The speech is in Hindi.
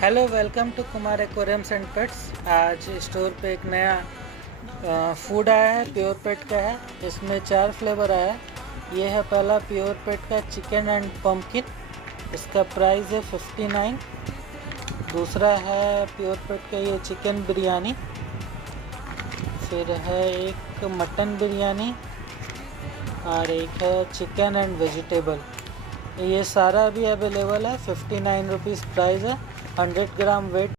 Hello, welcome to Kumar aquariums and pets. आज स्टोर पे एक नया फूड आया है, प्योर पेट का है। इसमें 4 फ्लेवर आया है। ये है पहला प्योर पेट का चिकन एंड पम्पकिन, इसका प्राइस है 59। दूसरा है प्योर पेट का ये चिकन बिरयानी। फिर है एक मटन बिरयानी और एक है चिकन एंड वेजिटेबल। ये सारा भी अवेलेबल है। 59 रुपीज़ प्राइस है। 100 ग्राम वेट